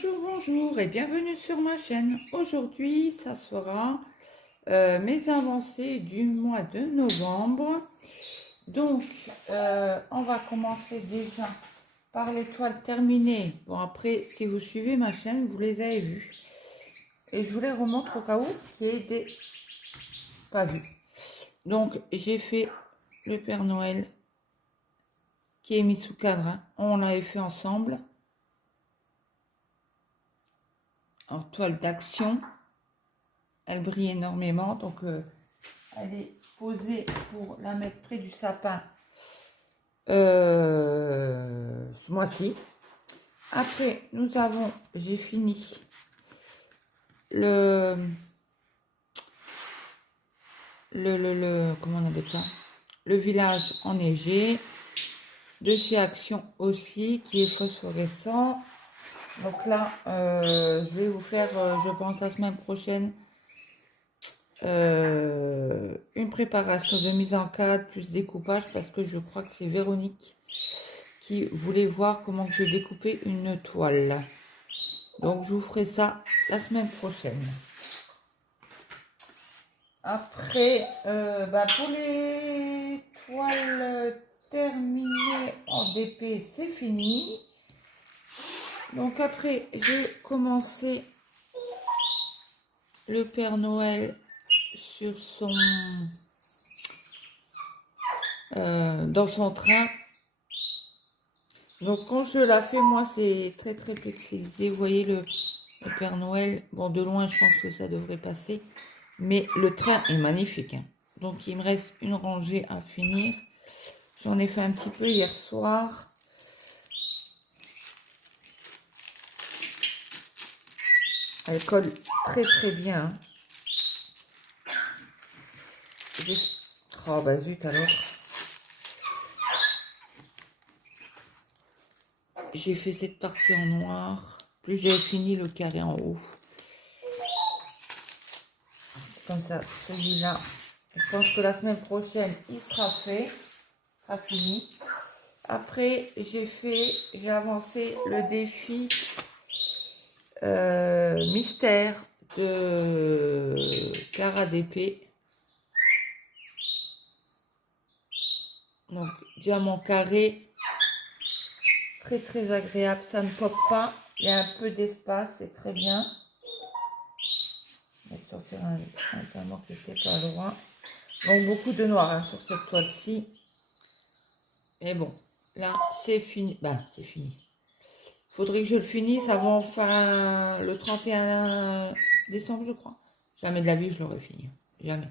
Bonjour et bienvenue sur ma chaîne. Aujourd'hui, ça sera mes avancées du mois de novembre. Donc, on va commencer déjà par les toiles terminées. Bon, après, si vous suivez ma chaîne, vous les avez vues. Et je vous les remontre au cas où il y ait des pas vus. Donc, j'ai fait le Père Noël qui est mis sous cadre. Hein. On l'avait fait ensemble. En toile d'action. Elle brille énormément, donc elle est posée pour la mettre près du sapin ce mois-ci. Après, j'ai fini comment on appelle ça, le village enneigé de chez Action aussi, qui est phosphorescent. Donc là, je vais vous faire, je pense la semaine prochaine, une préparation de mise en cadre plus découpage, parce que je crois que c'est Véronique qui voulait voir comment que je découpais une toile. Donc je vous ferai ça la semaine prochaine. Après, pour les toiles terminées en DP, c'est fini. Donc après, j'ai commencé le Père Noël sur son dans son train. Donc quand je la fais, moi c'est très pixelisé. Vous voyez le Père Noël. Bon, de loin je pense que ça devrait passer, mais le train est magnifique. Hein. Donc il me reste une rangée à finir. J'en ai fait un petit peu hier soir. Elle colle très bien. Hein. Oh bah zut alors. J'ai fait cette partie en noir. Plus j'ai fini le carré en haut. Comme ça, celui-là. Je pense que la semaine prochaine, il sera fait. Sera fini. Après, j'ai avancé le défi mystère de Cara d'épée. Donc, diamant carré. Très agréable, ça ne pop pas, il y a un peu d'espace, c'est très bien. Je vais sortir un diamant qui était pas loin. Donc beaucoup de noir hein, sur cette toile-ci. Mais bon, là c'est fini. C'est fini. Faudrait que je le finisse avant fin le 31 décembre, je crois. Jamais de la vie je l'aurais fini. Jamais.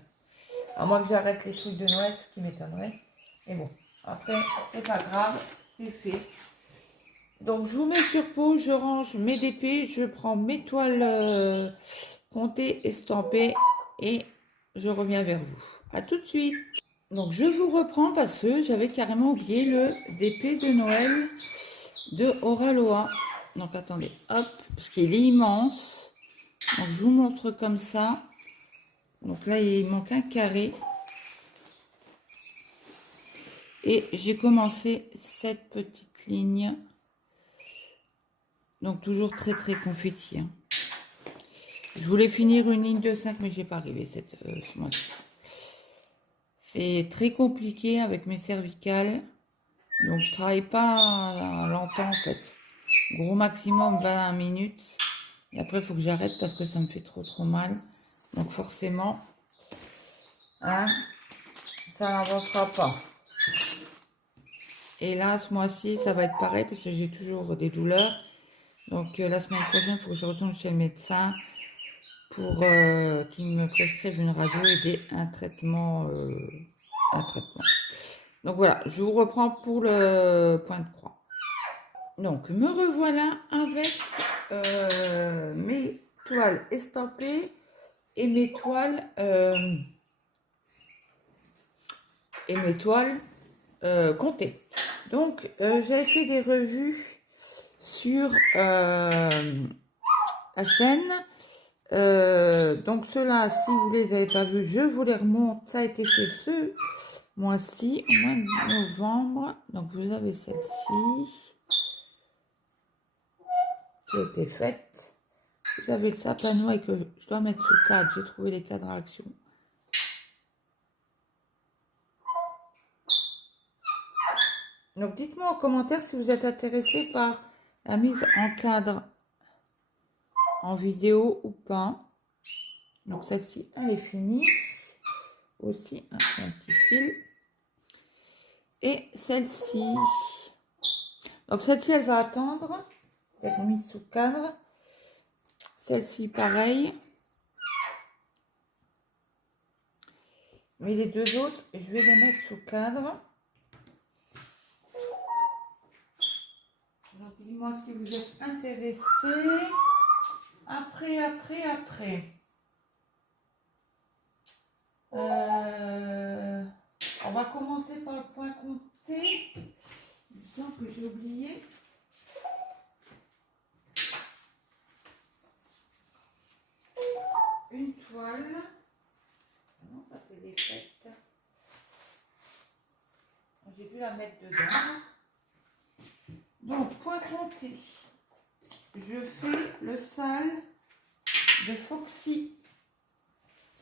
À moins que j'arrête les trucs de Noël, ce qui m'étonnerait. Mais bon, après, c'est pas grave, c'est fait. Donc, je vous mets sur pause, je range mes DP, je prends mes toiles comptées, estampées et je reviens vers vous. À tout de suite. Donc, je vous reprends parce que j'avais carrément oublié le DP de Noël de Oraloa. Donc, attendez, hop, parce qu'il est immense. Donc, je vous montre comme ça. Donc là, il manque un carré. Et j'ai commencé cette petite ligne. Donc toujours très confetti. Hein. Je voulais finir une ligne de 5, mais j'ai pas arrivé ce mois-ci. C'est très compliqué avec mes cervicales. Donc je travaille pas longtemps en fait. Gros maximum 20 minutes. Et après il faut que j'arrête parce que ça me fait trop mal. Donc forcément, hein, ça n'avancera pas. Et là, ce mois-ci, ça va être pareil parce que j'ai toujours des douleurs. Donc la semaine prochaine, il faut que je retourne chez le médecin pour qu'il me prescrive une radio et un traitement. Donc voilà, je vous reprends pour le point de croix. Donc me revoilà avec mes toiles estampées et mes toiles comptées. Donc j'avais fait des revues sur la chaîne. Donc ceux-là, si vous les avez pas vus, je vous les remonte. Ça a été fait ce mois-ci, au mois de novembre. Donc vous avez celle-ci. qui a été faite. Vous avez le sapin noix que je dois mettre sous cadre. J'ai trouvé les cadres à action. Donc dites-moi en commentaire si vous êtes intéressé par la mise en cadre en vidéo ou pas. Donc celle-ci, elle est finie. Aussi, un petit fil. Et celle-ci. Donc celle-ci, elle va attendre d'être mise sous cadre. Celle-ci, pareil. Mais les deux autres, je vais les mettre sous cadre. Donc dis-moi si vous êtes intéressés. Après. On va commencer par le point compté. Il me semble que j'ai oublié. Une toile. Non, ça c'est des fêtes. J'ai dû la mettre dedans. Donc, point compté. Je fais le sale de Foxy.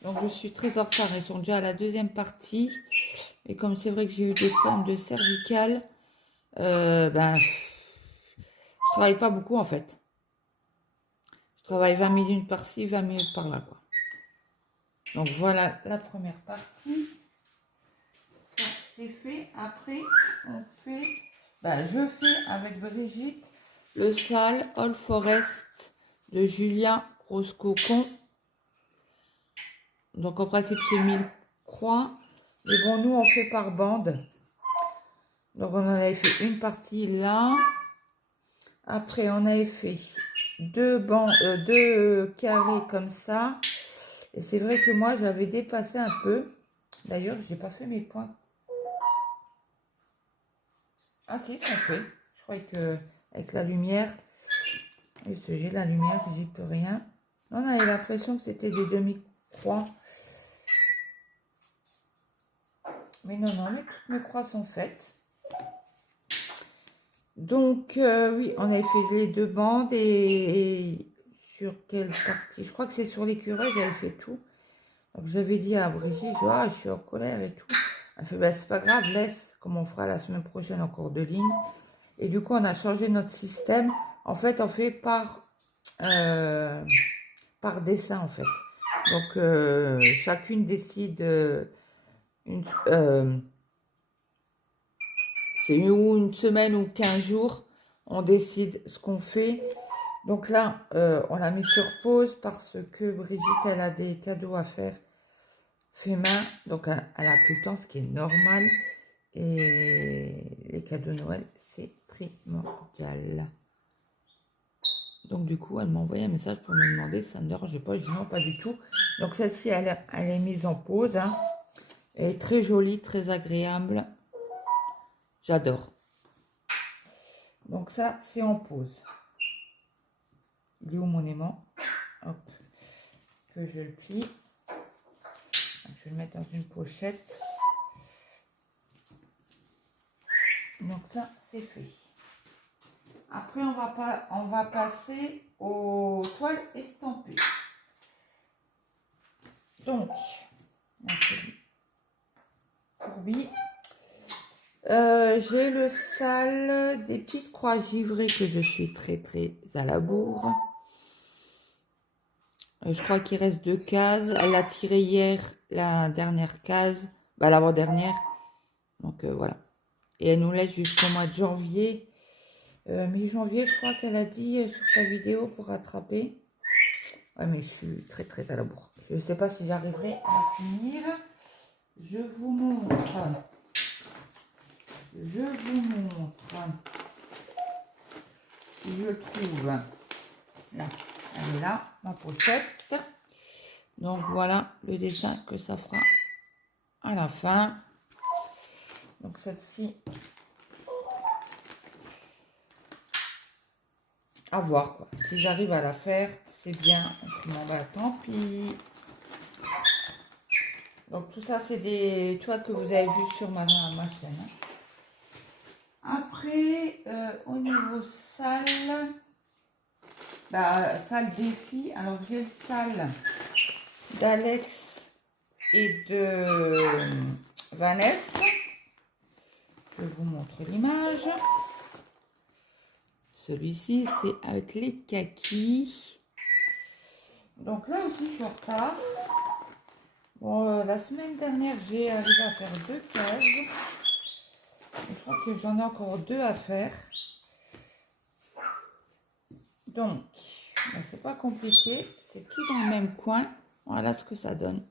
Donc, je suis très en retard. Ils sont déjà à la deuxième partie. Et comme c'est vrai que j'ai eu des problèmes de cervicales, je travaille pas beaucoup en fait. Je travaille 20 minutes par-ci, 20 minutes par-là, quoi. Donc, voilà la première partie. Ça, c'est fait. Après, on fait... je fais avec Brigitte le sale All Forest de Julia Rose-Cocon. Donc en principe c'est 1000 croix. Mais bon, nous on fait par bande. Donc on en avait fait une partie là. Après on avait fait deux carrés comme ça. Et c'est vrai que moi j'avais dépassé un peu. D'ailleurs j'ai pas fait mes points. Ah si, c'est fait. Je croyais que avec la lumière. J'ai la lumière, j'y peux rien. On avait l'impression que c'était des demi-croix. Mais non, mais toutes mes croix sont faites. Donc, oui, on avait fait les deux bandes et sur quelle partie? Je crois que c'est sur l'écureuil, j'avais fait tout. Donc, j'avais dit à Brigitte, je suis en colère et tout. Elle fait, c'est pas grave, laisse, comme on fera la semaine prochaine en cours de ligne. Et du coup, on a changé notre système. En fait, on fait par dessin, en fait. Donc, chacune décide c'est une semaine ou 15 jours, on décide ce qu'on fait. Donc là, on l'a mis sur pause parce que Brigitte, elle a des cadeaux à faire fait main. Donc, elle a plus le temps, ce qui est normal. Et les cadeaux de Noël, c'est primordial. Donc, du coup, elle m'a envoyé un message pour me demander si ça ne me dérangeait pas. Je dis non, pas du tout. Donc, celle-ci, elle est mise en pause. Hein. Elle est très jolie, très agréable. J'adore. Donc, ça, c'est en pause. Il est où mon aimant? Hop, que je le plie. Je vais le mettre dans une pochette. Donc ça, c'est fait. Après, on va passer aux toiles estampées. Donc, oui, j'ai le sale des petites croix givrées que je suis très à la bourre. Je crois qu'il reste 2 cases. Elle a tiré hier la dernière case, l'avant-dernière. Donc voilà. Et elle nous laisse jusqu'au mois de janvier. Mi-janvier, je crois qu'elle a dit sur sa vidéo pour rattraper. Ouais, mais je suis très à la bourre. Je ne sais pas si j'arriverai à finir. Je vous montre. Si je trouve. Là, elle est là, ma pochette. Donc voilà le dessin que ça fera à la fin. Donc celle-ci, à voir quoi. Si j'arrive à la faire, c'est bien. Autrement, tant pis. Donc tout ça, c'est des toiles que vous avez vues sur ma chaîne. Après, au niveau salle, Bah, salle défi. Alors, j'ai le salle d'Alex et de Vanessa. Je vous montre l'image. Celui-ci, c'est avec les kakis. Donc là aussi, je suis en retard. Bon, la semaine dernière, j'ai arrivé à faire 2 cases. Je crois que j'en ai encore 2 à faire. Donc, ben, c'est pas compliqué. C'est tout dans le même coin. Voilà ce que ça donne.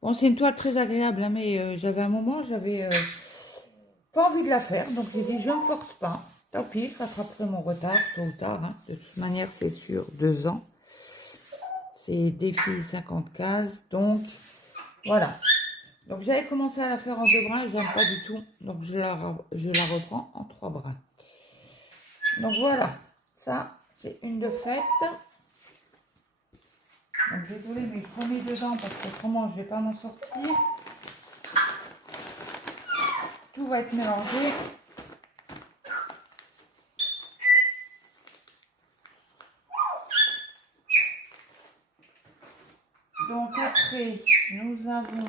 Bon, c'est une toile très agréable, hein, mais j'avais un moment, j'avais pas envie de la faire. Donc, j'ai dit, je ne me force pas. Tant pis, je rattraperai mon retard tôt ou tard. Hein. De toute manière, c'est sur 2 ans. C'est défi 50 cases. Donc, voilà. Donc, j'avais commencé à la faire en 2 brins. J'aime pas du tout. Donc, je la reprends en 3 brins. Donc, voilà. Ça, c'est une de faite. Donc, désolé, mais je remets dedans parce que autrement, je vais pas m'en sortir. Tout va être mélangé. Donc après, nous avons,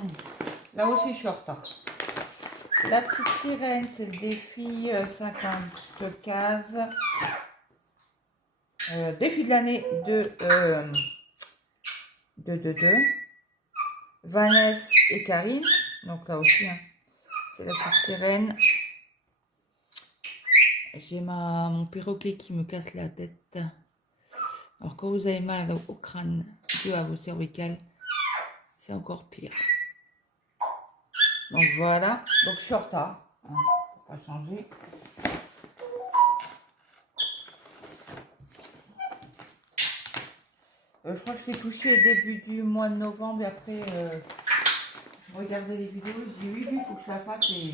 là aussi je suis en retard. La petite sirène, c'est le défi 50 cases. Défi de l'année de Vanessa et Karine. Donc là aussi, hein, c'est la petite sirène. J'ai mon perroquet qui me casse la tête. Alors quand vous avez mal au crâne dû à vos cervicales, c'est encore pire. Donc voilà, donc je suis en retard, hein, faut pas changer. Je crois que je fais toucher début du mois de novembre et après je regardais les vidéos, je dis oui, il faut que je la fasse et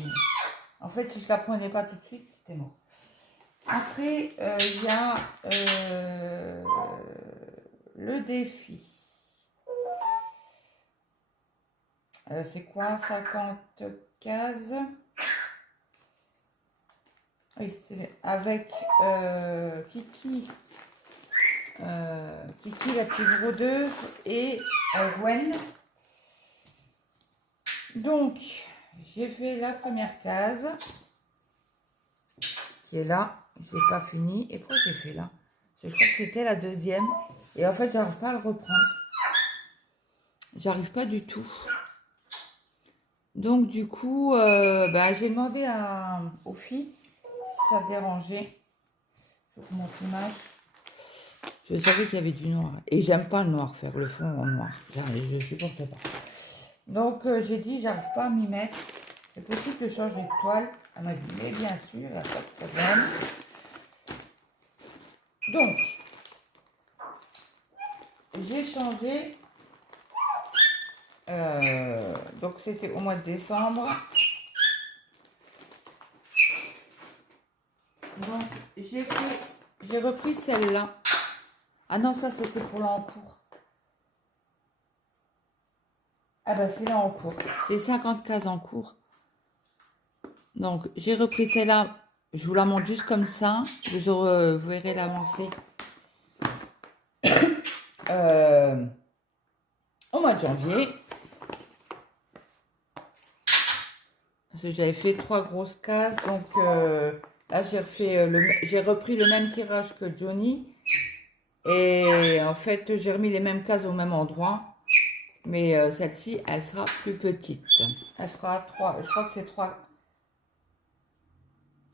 en fait si je la prenais pas tout de suite, c'était mort. Après il y a le défi. C'est quoi 50 cases? Oui, c'est avec Kiki. Kiki la petite brodeuse et Gwen. Donc j'ai fait la première case qui est là, je n'ai pas fini. Et pourquoi j'ai fait là? Je crois que c'était la deuxième et en fait j'arrive pas à le reprendre, j'arrive pas du tout. Donc du coup j'ai demandé aux filles si ça dérangeait. Je vous montre l'image. Je savais qu'il y avait du noir. Et j'aime pas le noir, faire le fond en noir. Je supporte pas. Donc j'ai dit, j'arrive pas à m'y mettre. C'est possible que je change de toile. Elle m'a dit, mais bien sûr, il n'y a pas de problème. Donc, j'ai changé. Donc c'était au mois de décembre. Donc j'ai repris celle-là. Ah non, ça c'était pour l'encours. Ah bah c'est là en cours. C'est 50 cases en cours. Donc j'ai repris celle-là. Je vous la montre juste comme ça. Vous verrez l'avancée. Au mois de janvier. Parce que j'avais fait 3 grosses cases. Donc là j'ai repris le même tirage que Johnny. Et en fait j'ai remis les mêmes cases au même endroit. Mais celle-ci, elle sera plus petite. Elle fera 3. Je crois que c'est 3.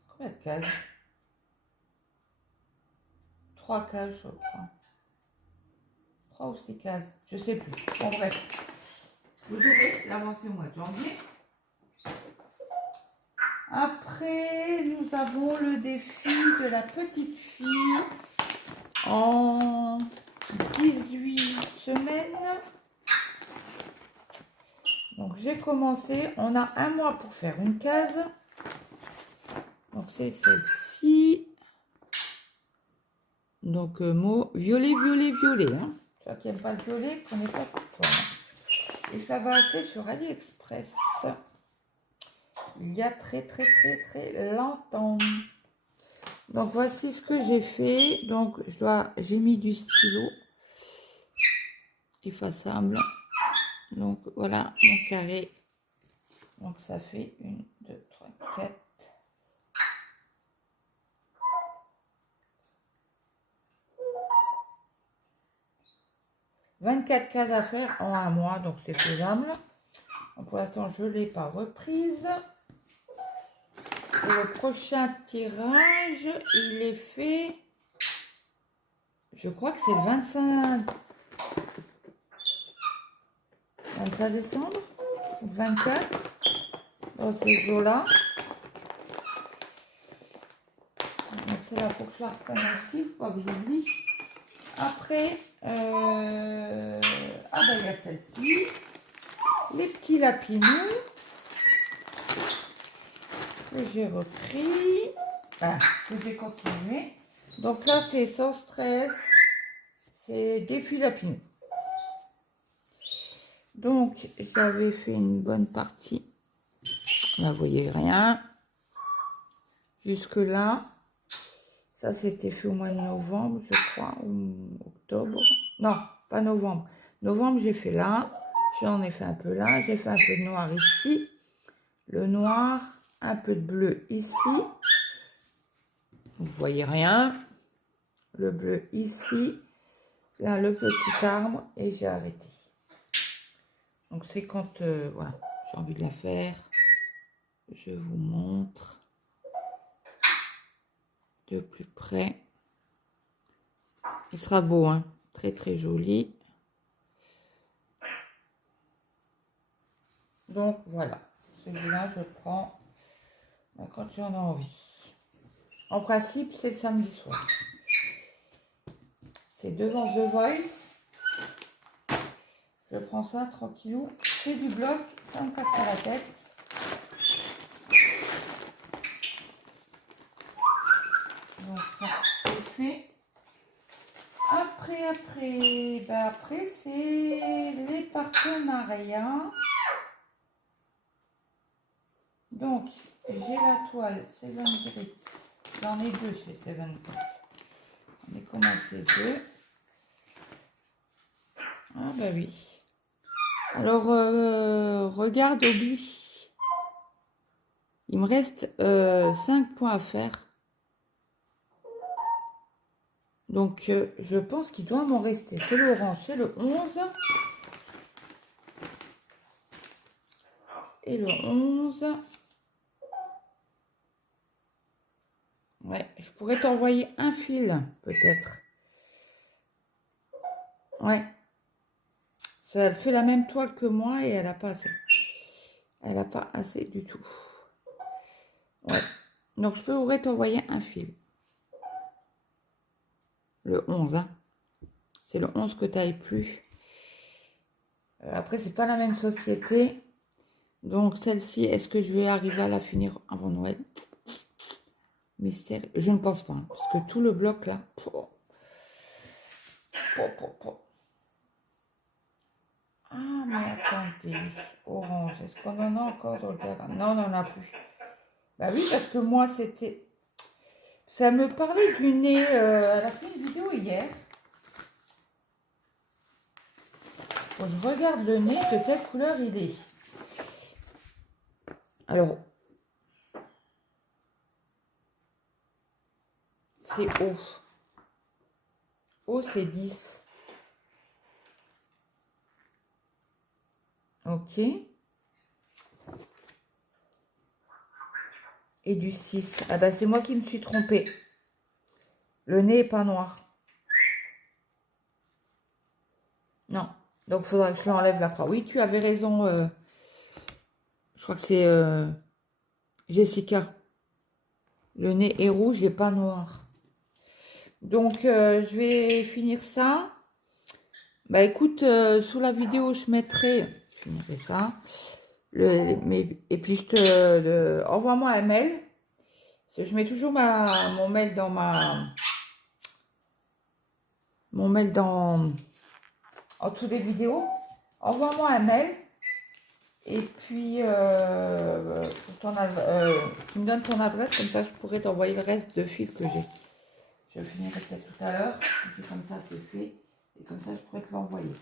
Combien de cases? 3 cases, je crois. 3 ou 6 cases. Je sais plus. Bon, bref. Vous aurez l'avancée au mois de janvier. Après, nous avons le défi de la petite fille en 18 semaines. Donc, j'ai commencé. On a un mois pour faire une case. Donc, c'est celle-ci. Donc, mot violet, violet, violet. Hein. Toi qui n'aimes pas le violet, prenez pas cette toile. Hein. Et je l'avais acheté sur AliExpress. Il y a très longtemps. Donc voici ce que j'ai fait. Donc j'ai mis du stylo effaçable. Donc voilà mon carré. Donc ça fait 1, 2, 3, 4. « 24 cases à faire en un mois, donc c'est faisable. Donc pour l'instant, je ne l'ai pas reprise. Le prochain tirage, il est fait, je crois que c'est le 25 décembre, 24, dans ces eaux-là. Donc c'est là, il faut que je la reprenne aussi, faut pas que j'oublie. Après, ah ben il y a celle-ci, les petits lapinous que j'ai repris, que j'ai continué. Donc là c'est sans stress, c'est défi lapinous. Donc j'avais fait une bonne partie, là vous voyez rien, jusque là. Ça, c'était fait au mois de novembre, je crois, ou octobre. Non, pas novembre. Novembre, j'ai fait là. J'en ai fait un peu là. J'ai fait un peu de noir ici. Le noir, un peu de bleu ici. Vous voyez rien. Le bleu ici. Là, le petit arbre. Et j'ai arrêté. Donc, c'est quand voilà, j'ai envie de la faire. Je vous montre de plus près. Il sera beau, hein. Très, très joli. Donc voilà, celui-là je prends quand j'en ai envie. En principe, c'est le samedi soir. C'est devant The Voice. Je prends ça tranquillou. C'est du bloc, ça me casse pas la tête. Donc ça, c'est fait. Après, c'est les partenariats. Donc, j'ai la toile Seven Grit. J'en ai deux chez Seven Grit. On est commencé deux. Ah bah oui. Alors, regarde Obi. Il me reste 5 points à faire. Donc, je pense qu'il doit m'en rester. C'est l'orange, c'est le 11. Et le 11. Ouais, je pourrais t'envoyer un fil, peut-être. Ouais. Ça, elle fait la même toile que moi et elle n'a pas assez. Elle n'a pas assez du tout. Ouais. Donc, je pourrais t'envoyer un fil. Le 11, hein. C'est le 11 que tu n'avais plus. Après, c'est pas la même société. Donc, celle-ci, est-ce que je vais arriver à la finir avant Noël? Mystère. Je ne pense pas. Hein, parce que tout le bloc, là... Ah, mais attendez. Orange. Est-ce qu'on en a encore dans le diagramme? Non, on n'en a plus. Bah oui, parce que moi, c'était... Ça me parlait du nez. Elle a fait une vidéo hier. Bon, je regarde le nez, de quelle couleur il est. Alors, c'est haut. Haut, c'est 10. Ok. Et du 6. Ah bah, c'est moi qui me suis trompée. Le nez est pas noir. Non. Donc, il faudra que je l'enlève la croix. Oui, tu avais raison. Je crois que c'est Jessica. Le nez est rouge et pas noir. Donc, je vais finir ça. Bah, écoute, sous la vidéo, je mettrai... Je finirai ça. Et puis, je te... envoie-moi un mail. Parce que je mets toujours mon mail dans Mon mail en dessous des vidéos. Envoie-moi un mail. Et puis, tu me donnes ton adresse, comme ça je pourrais t'envoyer le reste de fil que j'ai. Je finirai peut-être tout à l'heure, et puis comme ça c'est fait, et comme ça je pourrais te l'envoyer.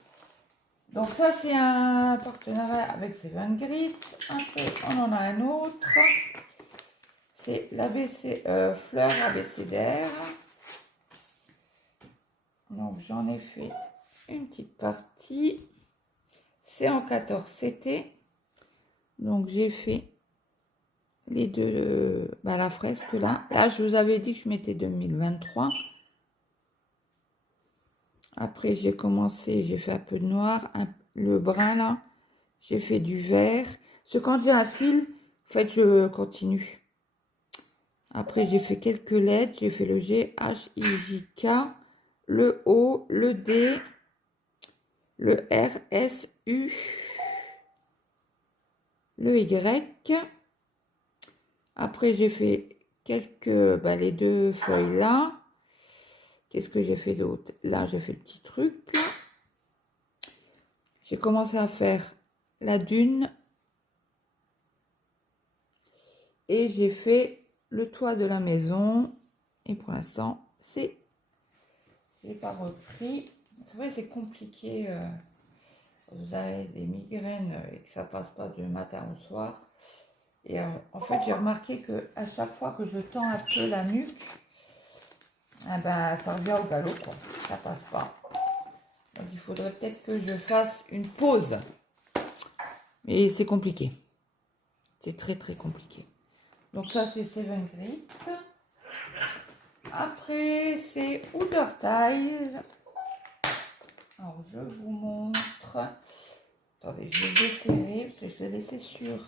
Donc ça c'est un partenariat avec Seven Grit. Après on en a un autre, c'est l'ABC Fleur abécédaire. Donc j'en ai fait une petite partie. C'est en 14 CT. Donc j'ai fait les deux, la fresque là. Là je vous avais dit que je mettais 2023. Après j'ai commencé, j'ai fait un peu de noir, le brun là. J'ai fait du vert. Parce que quand j'ai un fil, en fait je continue. Après j'ai fait quelques lettres. J'ai fait le G, H, I, J, K, le O, le D, le R, S, U, le Y. Après, j'ai fait les deux feuilles là. Qu'est-ce que j'ai fait d'autre? Là, j'ai fait le petit truc. J'ai commencé à faire la dune. Et j'ai fait le toit de la maison. Et pour l'instant, c'est... J'ai pas repris. C'est vrai, c'est compliqué. Vous avez des migraines et que ça passe pas du matin au soir. Et en fait, j'ai remarqué que à chaque fois que je tends un peu la nuque, ça revient au galop, quoi. Ça passe pas. Donc, il faudrait peut-être que je fasse une pause. Mais c'est compliqué. C'est très, très compliqué. Donc, ça, c'est Seven Grit. Après, c'est Outer Ties. Alors, je vous montre. Attendez, je vais desserrer parce que je l'ai laissé sur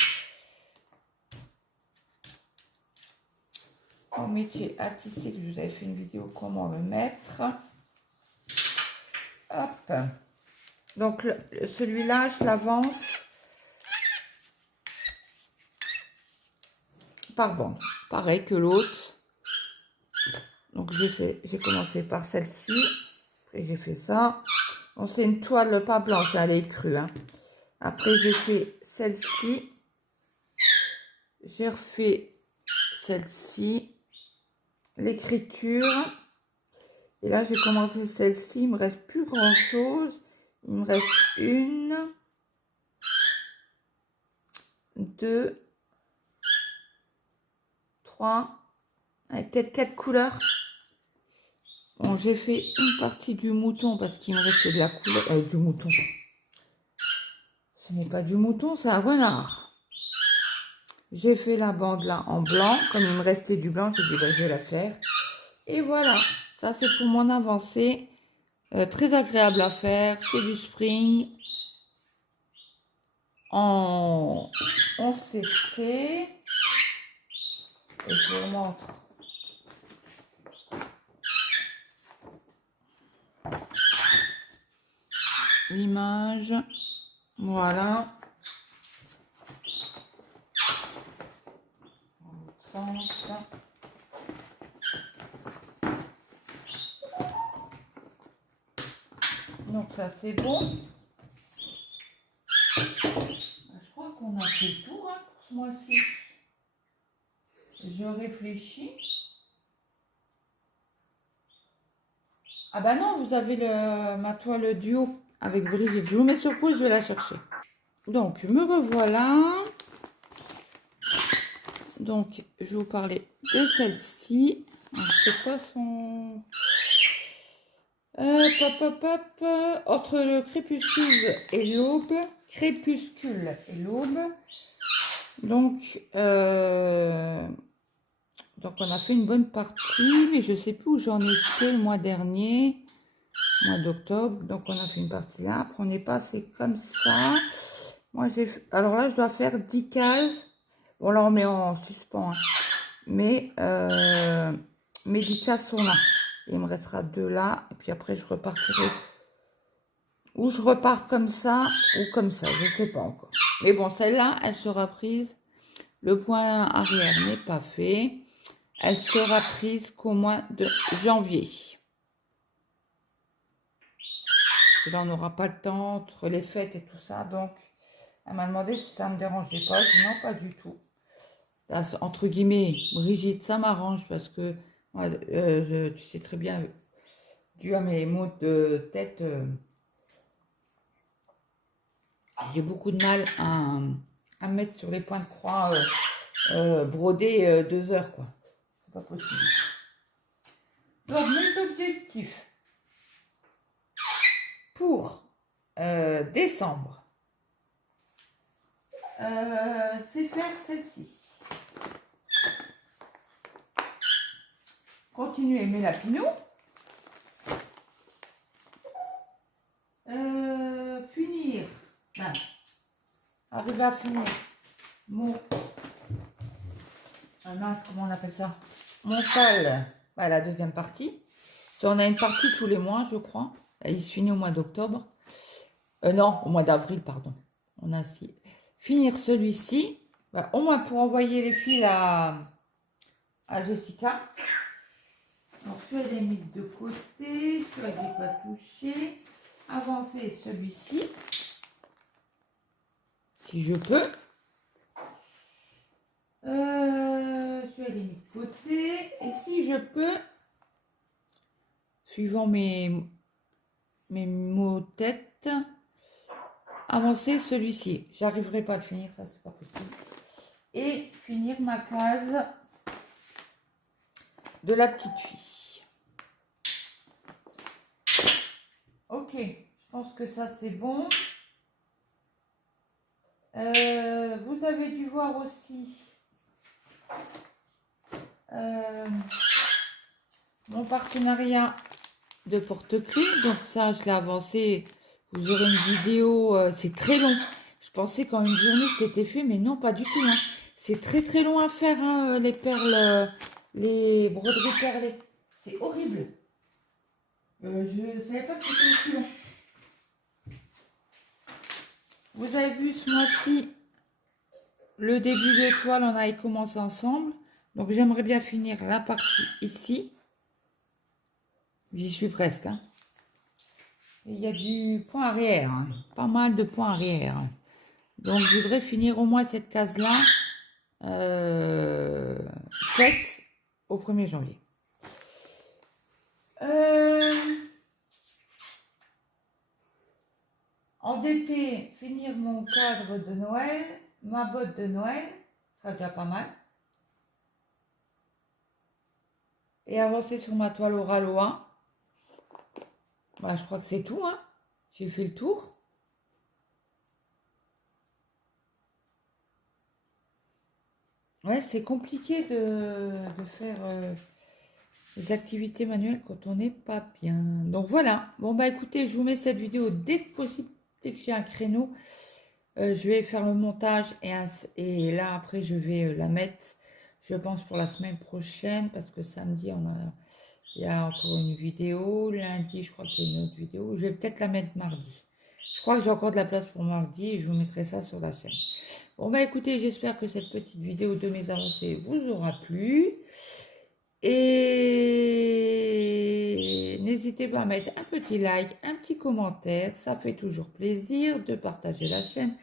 mon métier à tisser, que je vous avais fait une vidéo comment le mettre. Hop. Donc, celui-là, je l'avance par bande. Pareil que l'autre. Donc, j'ai commencé par celle-ci. Après, j'ai fait ça. Bon, c'est une toile pas blanche, elle est crue. Hein. Après, j'ai fait celle-ci. J'ai refait celle-ci. L'écriture. Et là, j'ai commencé celle-ci. Il me reste plus grand-chose. Il me reste une, deux, trois, peut-être 4 couleurs. Bon, j'ai fait une partie du mouton parce qu'il me reste de la couleur du mouton. Ce n'est pas du mouton, c'est un renard. J'ai fait la bande là en blanc. Comme il me restait du blanc, j'ai dit je vais la faire. Et voilà, ça c'est pour mon avancée. Très agréable à faire. C'est du spring. En CT. Et je vous montre. L'image. Voilà. Donc ça c'est bon. Je crois qu'on a fait le tour pour ce mois-ci. Je réfléchis. Ah bah non, vous avez ma toile duo avec Brigitte. Je vous mets sur pause, je vais la chercher. Donc me revoilà. Donc je vais vous parler de celle-ci. C'est quoi son... Entre le crépuscule et l'aube. Crépuscule et l'aube. Donc on a fait une bonne partie, mais je sais plus où j'en étais le mois dernier, mois d'octobre. Donc on a fait une partie là. Après on est passé comme ça. Moi j'ai fait... Alors là je dois faire 10 cases. Bon là on met en suspens. Hein. Mais mes 10 cases sont là. Il me restera 2 là. Et puis après je repartirai. Ou je repars comme ça ou comme ça. Je sais pas encore. Mais bon celle-là elle sera prise. Le point arrière n'est pas fait. Elle sera prise qu'au mois de janvier. Là, on n'aura pas le temps entre les fêtes et tout ça. Donc, Elle m'a demandé si ça me dérangeait pas. Je dis non, pas du tout. Là, entre guillemets, Brigitte, ça m'arrange parce que, moi, tu sais très bien, dû à mes maux de tête, j'ai beaucoup de mal à me mettre sur les points de croix brodés 2 heures, quoi. C'est pas possible. Donc, mes objectifs pour décembre, c'est faire celle-ci. Continuer mes lapinous. Finir. Ben, arriver à finir mon... mince, comment on appelle ça? Mon sale. Ben, la deuxième partie. So, on a une partie tous les mois, je crois. Il se finit au mois d'octobre. Non, au mois d'avril, pardon. On a finir celui-ci. Ben, au moins pour envoyer les fils à Jessica. Donc, celui-là, il est mis de côté. Celui-là, je n'ai pas touché. Avancer celui-ci. Si je peux. Celui-là, il est mis de côté. Et si je peux, suivant mes mots de tête, avancer celui-ci. J'arriverai pas à le finir, ça, c'est pas possible. Et finir ma case de la petite fille. Ok, je pense que ça c'est bon. Vous avez dû voir aussi mon partenariat de porte-clés. Donc ça, je l'ai avancé. Vous aurez une vidéo. C'est très long. Je pensais qu'en une journée c'était fait, mais non, pas du tout. Hein. C'est très très long à faire, hein, les perles, les broderies perlées. C'est horrible. Je ne savais pas que c'était aussi long. Vous avez vu ce mois-ci, le début de toile, on a commencé ensemble. Donc j'aimerais bien finir la partie ici. J'y suis presque. Hein. Il y a du point arrière, hein. Pas mal de points arrière. Donc je voudrais finir au moins cette case-là faite au 1er janvier. En DP, finir mon cadre de Noël, ma botte de Noël, ça sera déjà pas mal. Et avancer sur ma toile au Ralois. Bah, je crois que c'est tout, hein. J'ai fait le tour. Ouais, c'est compliqué de faire les activités manuelles quand on n'est pas bien. Donc voilà. Bon, bah écoutez, je vous mets cette vidéo dès que possible, dès que j'ai un créneau. Je vais faire le montage et là, après, je vais la mettre, je pense, pour la semaine prochaine parce que samedi, il y a encore une vidéo. Lundi, je crois qu'il y a une autre vidéo. Je vais peut-être la mettre mardi. Je crois que j'ai encore de la place pour mardi et je vous mettrai ça sur la chaîne. Bon, bah écoutez, j'espère que cette petite vidéo de mes avancées vous aura plu. Et n'hésitez pas à mettre un petit like, un petit commentaire. Ça fait toujours plaisir de partager la chaîne.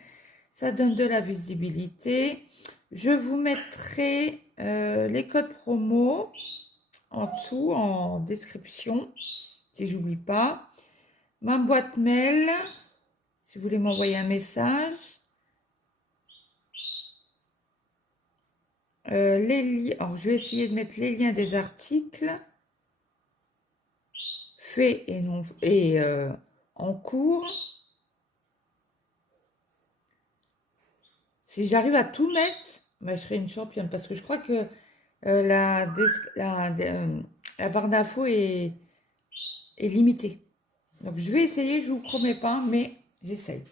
Ça donne de la visibilité. Je vous mettrai les codes promo en dessous, en description, si j'oublie pas. Ma boîte mail, si vous voulez m'envoyer un message. Alors, je vais essayer de mettre les liens des articles faits et non et en cours. Si j'arrive à tout mettre, ben, je serai une championne parce que je crois que la barre d'infos est limitée. Donc je vais essayer, je vous promets pas, mais j'essaye.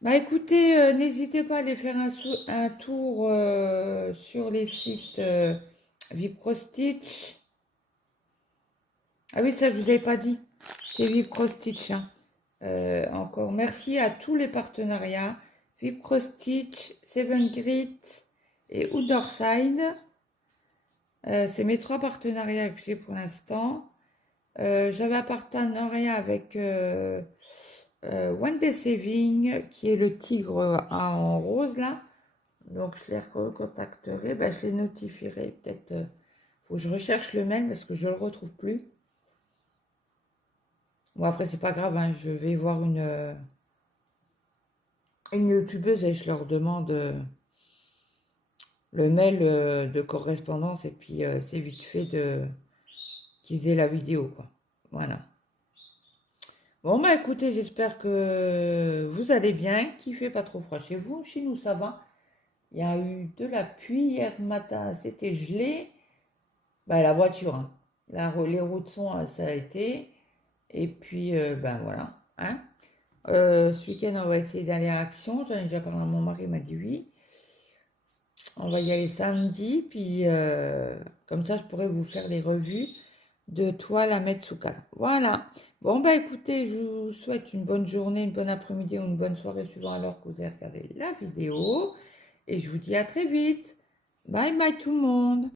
Bah écoutez, n'hésitez pas à aller faire un tour sur les sites Viprostitch. Ah oui, ça je vous avais pas dit. C'est Viprostitch. Hein. Encore merci à tous les partenariats. Viprostitch, Seven Grit et Outdoorside. C'est mes 3 partenariats que j'ai pour l'instant. J'avais un partenariat avec One Day Saving, qui est le tigre en rose là. Donc je les recontacterai, ben, je les notifierai. Peut-être, faut que je recherche le mail parce que je le retrouve plus. Bon après c'est pas grave, hein, je vais voir une youtubeuse et je leur demande le mail de correspondance et puis c'est vite fait de qu'ils aient la vidéo quoi. Voilà. Bon bah écoutez, j'espère que vous allez bien, qu'il fait pas trop froid chez vous. Chez nous ça va. Il y a eu de la pluie hier matin, c'était gelé. Bah, la voiture, hein. Les routes sont, ça a été. Et puis, ben voilà. Hein. Ce week-end, on va essayer d'aller à Action. J'en ai déjà parlé à mon mari, il m'a dit oui. On va y aller samedi. Puis, comme ça, je pourrais vous faire les revues de Toile à Metsuka. Voilà. Bon, bah écoutez, je vous souhaite une bonne journée, une bonne après-midi ou une bonne soirée suivant alors que vous avez regardé la vidéo. Et je vous dis à très vite. Bye bye tout le monde.